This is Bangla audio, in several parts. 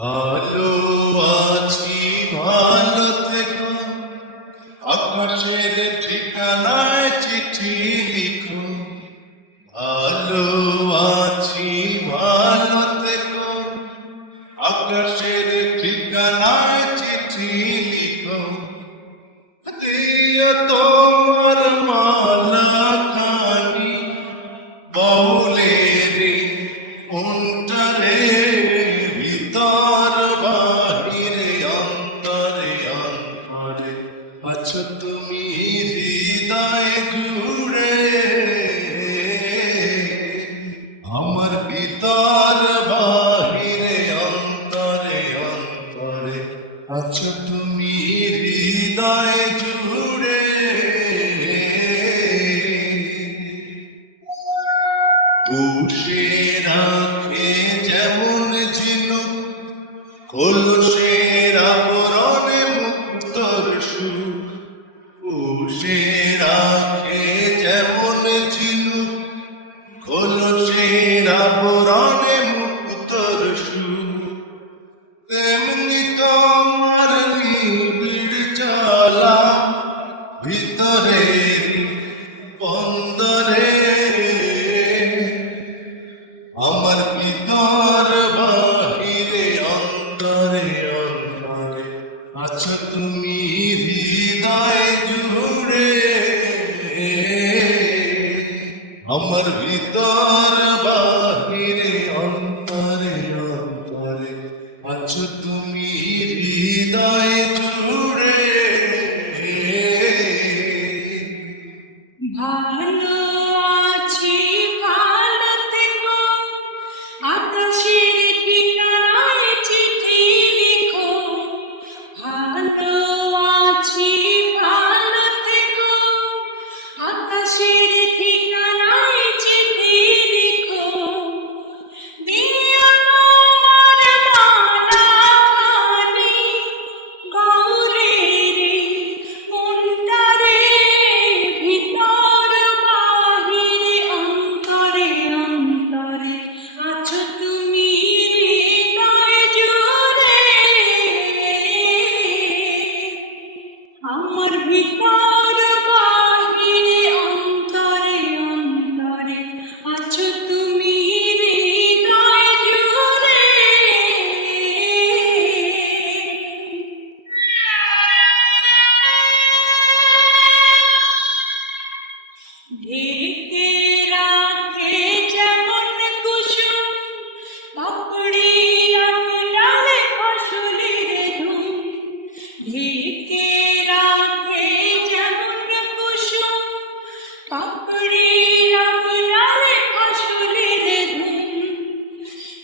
ভালো আছি, ভালো থেকো, আকাশের ঠিকানায় চিঠি লিখো। ভালো আছি, ভালো থেকো, আকাশের ঠিকানায় চিঠি লিখো। দিয়ে তোমার মালা খানি বউলেরি অন্তরে, ভিতর বাহিরে অন্তরে অন্তরে আছো তুমি হৃদয় জুড়ে। আমার ভিতর বাহিরে অন্তরে অন্তরে আছো তুমি হৃদয় জুড়ে। পুষে রাখে যেমন ঝিনুক কলসের আবরণে মুক্তর সুখ। পুষে রাখে যেমন ঝিনুক কলসের আবরণে মুক্তর সুখ। তেমনি তোমার নিবিড় জ্বালা ভিতরের বন্দরে। আমার ভিতর বাহিরে অন্তরে অন্তরে আছো তুমি হৃদয় জুড়ে। আমার ভিতর বাহিরে অন্তরে অন্তরে আছো তুমি হৃদয় জুড়ে। ভালো আছি, ভালো থেকো, আকাশের ঠিকানায় চিঠি লিখো। ভালো আছি, ভালো থেকো, আকাশের ঠিকানায় চিঠি লিখো। দিয়ে তোমার মালা খানি গৌরেরি অন্তরে, ভিতর বাহিরে অন্তরে অন্তরে আছো তুমি হৃদয় জুড়ে। আমার ভিতর বাহিরে অন্তরে অন্তরে আছো তুমি হৃদয় জুড়ে। ঢেকে রাখে যেমন কুসুম পাপড়ি আপনার ফসলের ধুম। ঢেকে রাখে যেমন কুসুম পাপড়ি আপনার ফসলের ধুম।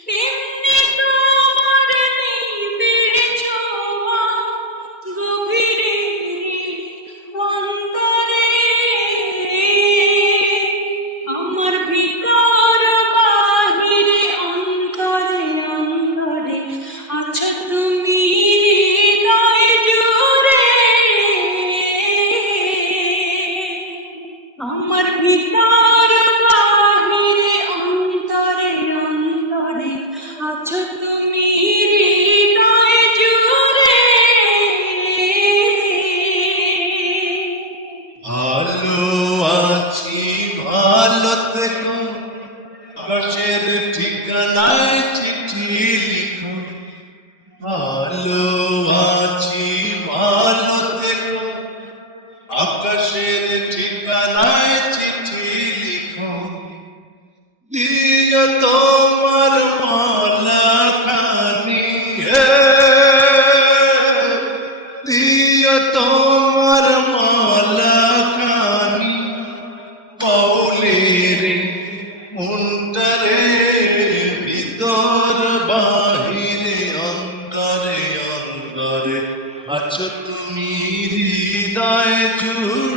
তেমনি তোমার নিবিড় ছোঁয়া গভীরে অন্তরে। আমার ভিতর বাহিরে অন্তরে অন্তরে আছো তুমি হৃদয় জুড়ে। আমার ভিতর বাহিরে অন্তরে অন্তরে আছো তুমি হৃদয় জুড়ে। ভালো আছি, ভালো থেকো, আকাশের ঠিকানায় চিঠি লিখো। ভালো আছি, ভালো থেকো, আকাশের ঠিকানায় চিঠি লিখো। দিয়ে তোমার মালা খানি দিয়ে তোমার মালা খানি পাউলের অন্তরে, ভিতর বাহিরে অন্তরে অন্তরে আছো তুমি হৃদয় জুড়ে।